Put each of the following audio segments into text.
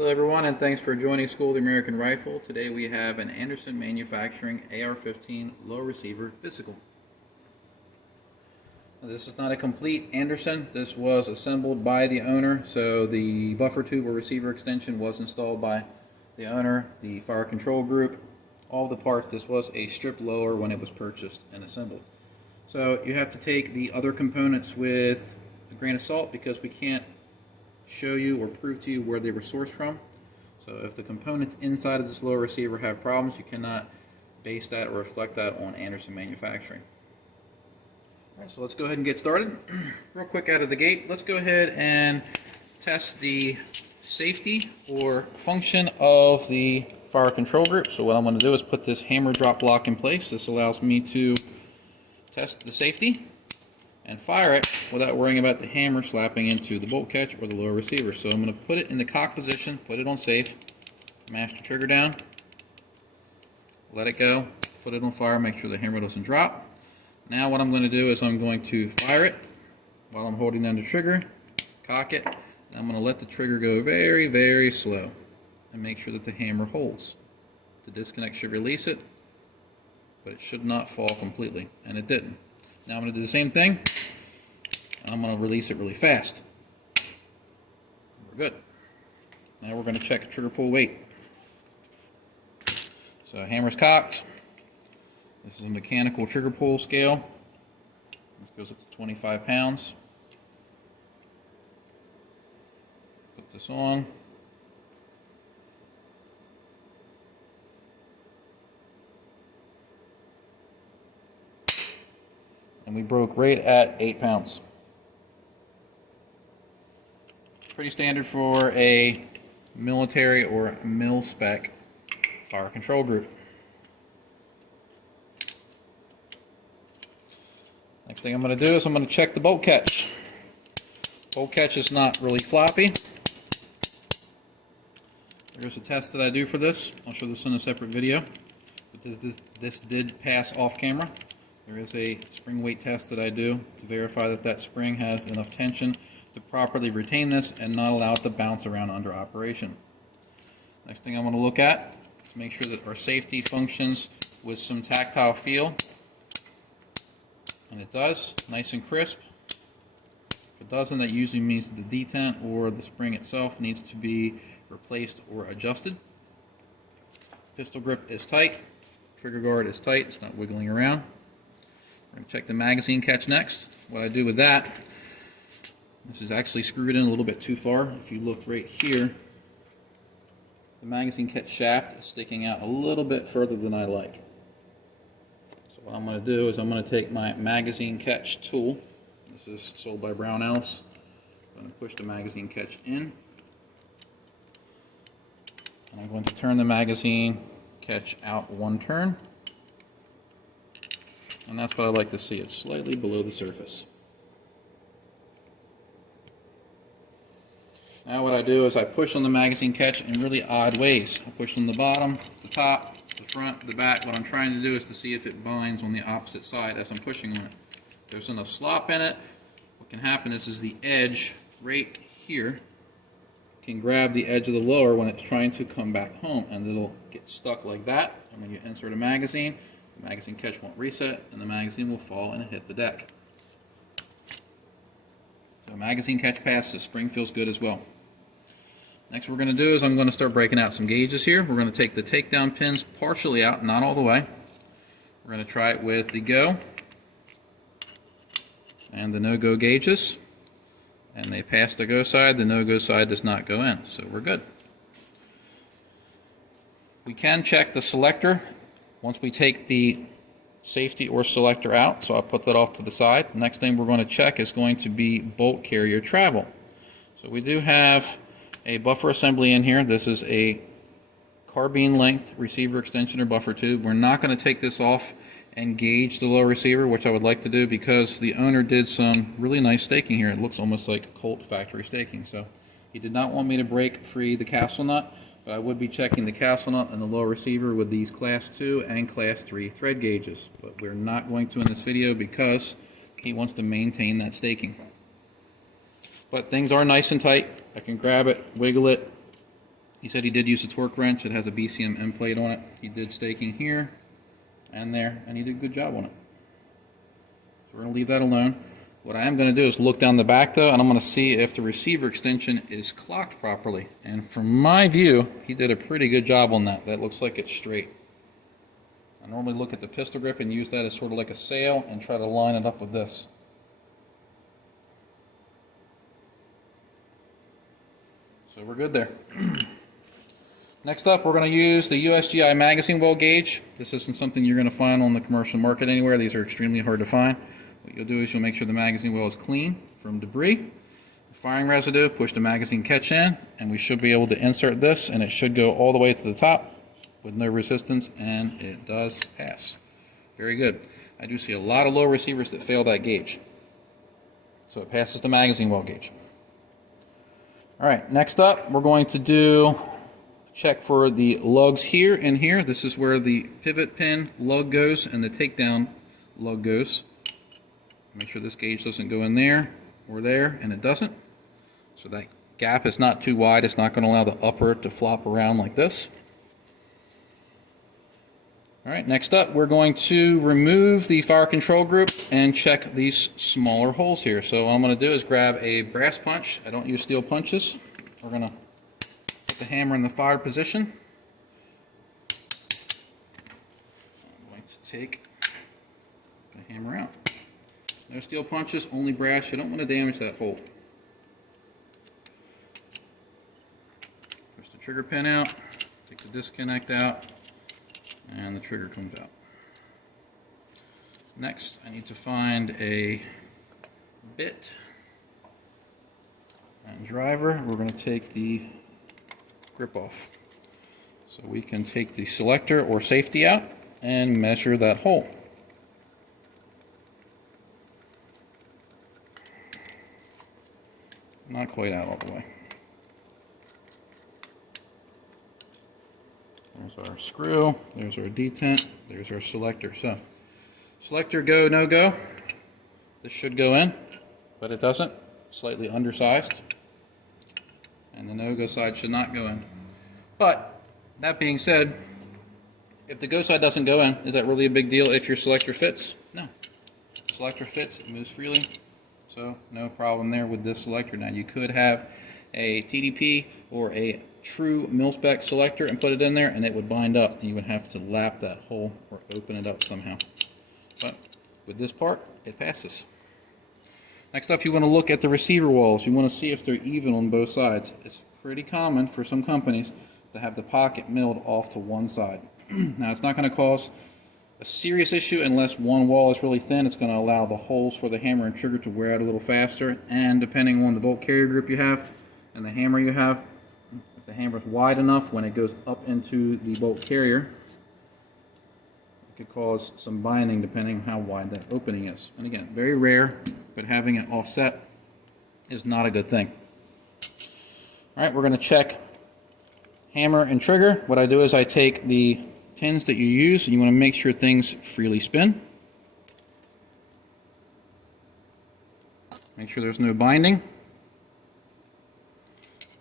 Hello everyone, and thanks for joining School of the American Rifle. Today we have an Anderson Manufacturing AR-15 low receiver physical. Now, this is not a complete Anderson. This was assembled by the owner, so the buffer tube or receiver extension was installed by the owner, the fire control group, all the parts. This was a strip lower when it was purchased and assembled. So you have to take the other components with a grain of salt because we can't show you or prove to you where they were sourced from. So if the components inside of this lower receiver have problems, you cannot base that or reflect that on Anderson Manufacturing. All right, so let's go ahead and get started. Real quick out of the gate, let's go ahead and test the safety or function of the fire control group. So what I'm going to do is put this hammer drop block in place. This allows me to test the safety and fire it without worrying about the hammer slapping into the bolt catch or the lower receiver. So I'm going to put it in the cock position, put it on safe, mash the trigger down, let it go, put it on fire, make sure the hammer doesn't drop. Now what I'm going to do is I'm going to fire it while I'm holding down the trigger, cock it, and I'm going to let the trigger go very, very slow and make sure that the hammer holds. The disconnect should release it, but it should not fall completely, and it didn't. Now I'm going to do the same thing, and I'm going to release it really fast. We're good. Now we're going to check trigger pull weight. So hammer's cocked. This is a mechanical trigger pull scale. This goes up to 25 pounds. Put this on. And we broke right at 8 pounds. Pretty standard for a military or mil-spec fire control group. Next thing I'm going to do is I'm going to check the bolt catch. Bolt catch is not really floppy. There's a test that I do for this. I'll show this in a separate video. But this did pass off camera. There is a spring weight test that I do to verify that that spring has enough tension to properly retain this and not allow it to bounce around under operation. Next thing I want to look at is make sure that our safety functions with some tactile feel. And it does, nice and crisp. If it doesn't, that usually means that the detent or the spring itself needs to be replaced or adjusted. Pistol grip is tight, trigger guard is tight, it's not wiggling around. We're going to check the magazine catch next. What I do with that, this is actually screwed in a little bit too far. If you look right here, the magazine catch shaft is sticking out a little bit further than I like. So what I'm going to do is I'm going to take my magazine catch tool. This is sold by Brownells. I'm going to push the magazine catch in. And I'm going to turn the magazine catch out one turn. And that's what I like to see. It's slightly below the surface. Now what I do is I push on the magazine catch in really odd ways. I push on the bottom, the top, the front, the back. What I'm trying to do is to see if it binds on the opposite side as I'm pushing on it. If there's enough slop in it, what can happen is the edge right here can grab the edge of the lower when it's trying to come back home, and it'll get stuck like that. And when you insert a magazine, the magazine catch won't reset, and the magazine will fall and hit the deck. So magazine catch pass, the spring feels good as well. Next what we're going to do is I'm going to start breaking out some gauges here. We're going to take the takedown pins partially out, not all the way. We're going to try it with the go and the no-go gauges. And they pass the go side, the no-go side does not go in, so we're good. We can check the selector once we take the safety or selector out, so I'll put that off to the side. Next thing we're going to check is going to be bolt carrier travel. So we do have a buffer assembly in here. This is a carbine length receiver extension or buffer tube. We're not going to take this off and gauge the low receiver, which I would like to do because the owner did some really nice staking here. It looks almost like Colt factory staking. So he did not want me to break free the castle nut, but I would be checking the castle nut and the low receiver with these class 2 and class 3 thread gauges. But we're not going to in this video because he wants to maintain that staking. But things are nice and tight. I can grab it, wiggle it, He said he did use a torque wrench. It has a BCM end plate on it. He did staking here and there, and he did a good job on it. So we're going to leave that alone. What I am going to do is look down the back though, and I'm going to see if the receiver extension is clocked properly. And from my view, he did a pretty good job on that. That looks like it's straight. I normally look at the pistol grip and use that as sort of like a sail and try to line it up with this. So we're good there. Next up, we're going to use the USGI magazine well gauge. This isn't something you're going to find on the commercial market anywhere. These are extremely hard to find. What you'll do is you'll make sure the magazine well is clean from debris. Firing residue, push the magazine catch in, and we should be able to insert this, and it should go all the way to the top with no resistance, and it does pass. Very good. I do see a lot of low receivers that fail that gauge. So it passes the magazine well gauge. All right, next up, we're going to do check for the lugs here and here. This is where the pivot pin lug goes and the takedown lug goes. Make sure this gauge doesn't go in there or there, and it doesn't. So that gap is not too wide. It's not going to allow the upper to flop around like this. All right, next up, we're going to remove the fire control group and check these smaller holes here. So what I'm going to do is grab a brass punch. I don't use steel punches. We're going to put the hammer in the fired position. I'm going to take the hammer out. No steel punches, only brass. You don't want to damage that hole. Push the trigger pin out, take the disconnect out, and the trigger comes out. Next, I need to find a bit and driver. We're going to take the grip off. So we can take the selector or safety out and measure that hole. Not quite out all the way. There's our screw, there's our detent, there's our selector. So, selector go, no go. This should go in, but it doesn't. It's slightly undersized. And the no-go side should not go in. But, that being said, if the go side doesn't go in, is that really a big deal if your selector fits? No. Selector fits, it moves freely. So no problem there with this selector. Now you could have a TDP or a true mil-spec selector and put it in there and it would bind up. You would have to lap that hole or open it up somehow. But with this part, it passes. Next up, you want to look at the receiver walls. You want to see if they're even on both sides. It's pretty common for some companies to have the pocket milled off to one side. Now it's not going to cause a serious issue unless one wall is really thin. It's going to allow the holes for the hammer and trigger to wear out a little faster, and depending on the bolt carrier group you have and the hammer you have, if the hammer is wide enough when it goes up into the bolt carrier, it could cause some binding depending on how wide that opening is. And again, very rare, but having it offset is not a good thing. All right, we're going to check hammer and trigger. What I do is I take the pins that you use, and you want to make sure things freely spin. Make sure there's no binding.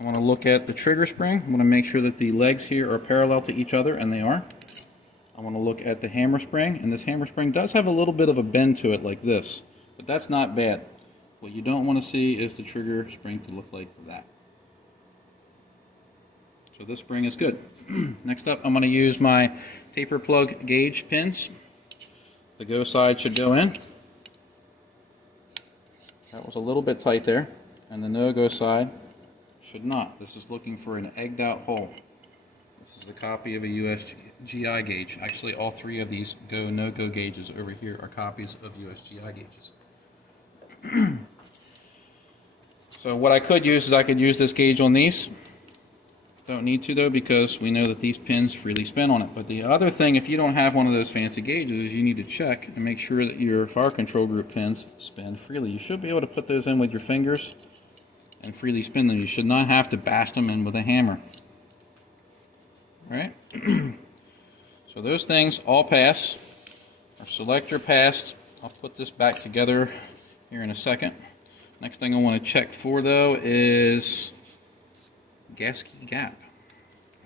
I want to look at the trigger spring. I want to make sure that the legs here are parallel to each other, and they are. I want to look at the hammer spring, and this hammer spring does have a little bit of a bend to it like this, but that's not bad. What you don't want to see is the trigger spring to look like that. So this spring is good. Next up, I'm going to use my taper plug gauge pins. The go side should go in. That was a little bit tight there. And the no-go side should not. This is looking for an egged out hole. This is a copy of a USGI gauge. Actually, all three of these go, no-go gauges over here are copies of USGI gauges. So what I could use is I could use this gauge on these. Don't need to though, because we know that these pins freely spin on it. But the other thing, if you don't have one of those fancy gauges, is you need to check and make sure that your fire control group pins spin freely. You should be able to put those in with your fingers and freely spin them. You should not have to bash them in with a hammer. Right? So those things all pass. Our selector passed. I'll put this back together here in a second. Next thing I want to check for though is gas key gap.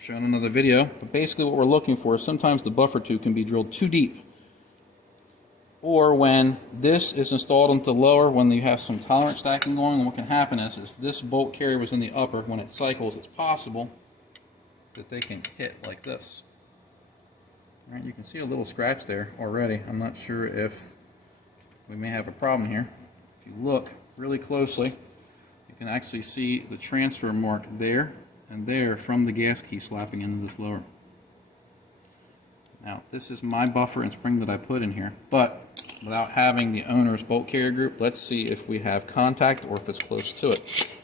showing another video, but basically what we're looking for is sometimes the buffer tube can be drilled too deep. Or when this is installed into the lower, when you have some tolerance stacking going, and what can happen is if this bolt carrier was in the upper, when it cycles, it's possible that they can hit like this. All right, you can see a little scratch there already. I'm not sure if we may have a problem here. If you look really closely, you can actually see the transfer mark there and there from the gas key slapping into this lower. Now, this is my buffer and spring that I put in here, but without having the owner's bolt carrier group, let's see if we have contact or if it's close to it.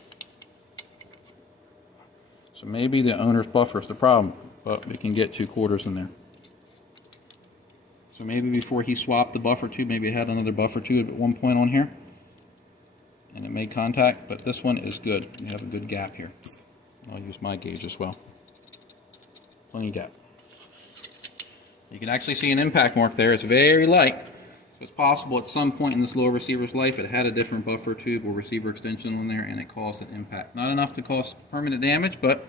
So maybe the owner's buffer is the problem, but we can get 2/4 in there. So maybe before he swapped the buffer tube, maybe it had another buffer tube at one point on here, and it made contact, but this one is good. You have a good gap here. I'll use my gauge as well. Plenty of gap. You can actually see an impact mark there. It's very light. So it's possible at some point in this lower receiver's life it had a different buffer tube or receiver extension on there and it caused an impact. Not enough to cause permanent damage, but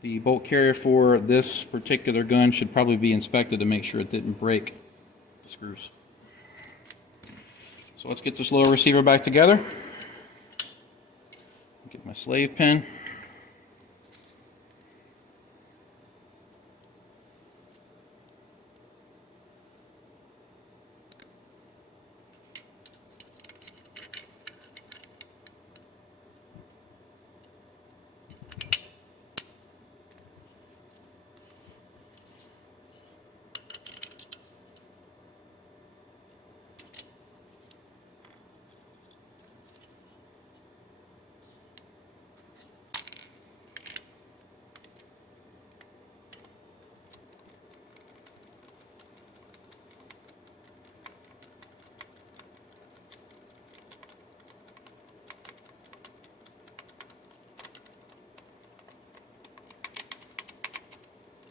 the bolt carrier for this particular gun should probably be inspected to make sure it didn't break the screws. So let's get this lower receiver back together. Get my slave pin.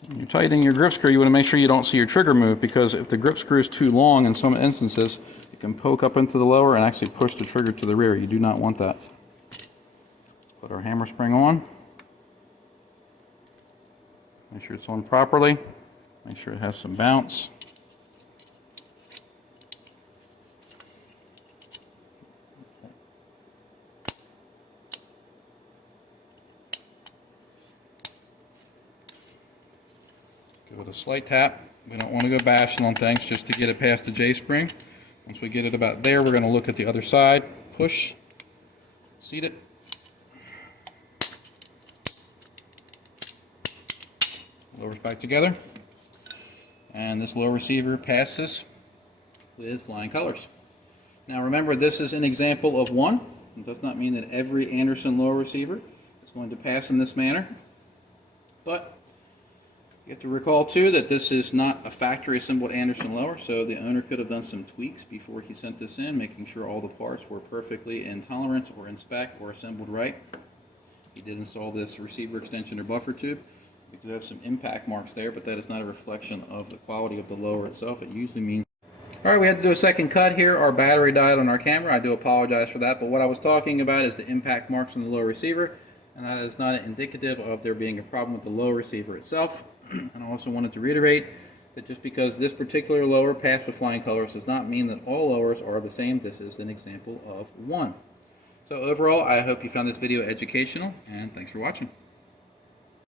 When you're tightening your grip screw, you want to make sure you don't see your trigger move, because if the grip screw is too long in some instances, it can poke up into the lower and actually push the trigger to the rear. You do not want that. Let's put our hammer spring on. Make sure it's on properly. Make sure it has some bounce. Give it a slight tap. We don't want to go bashing on things just to get it past the J-spring. Once we get it about there, we're going to look at the other side. Push, seat it. Lowers back together. And this low receiver passes with flying colors. Now remember, this is an example of one. It does not mean that every Anderson low receiver is going to pass in this manner. But you have to recall too that this is not a factory assembled Anderson lower, so the owner could have done some tweaks before he sent this in, making sure all the parts were perfectly in tolerance or in spec or assembled right. He did install this receiver extension or buffer tube. We do have some impact marks there, but that is not a reflection of the quality of the lower itself. It usually means... Alright, we had to do a second cut here. Our battery died on our camera. I do apologize for that, but what I was talking about is the impact marks on the low receiver, and that is not indicative of there being a problem with the low receiver itself. And I also wanted to reiterate that just because this particular lower passed with flying colors does not mean that all lowers are the same. This is an example of one. So overall, I hope you found this video educational, and thanks for watching.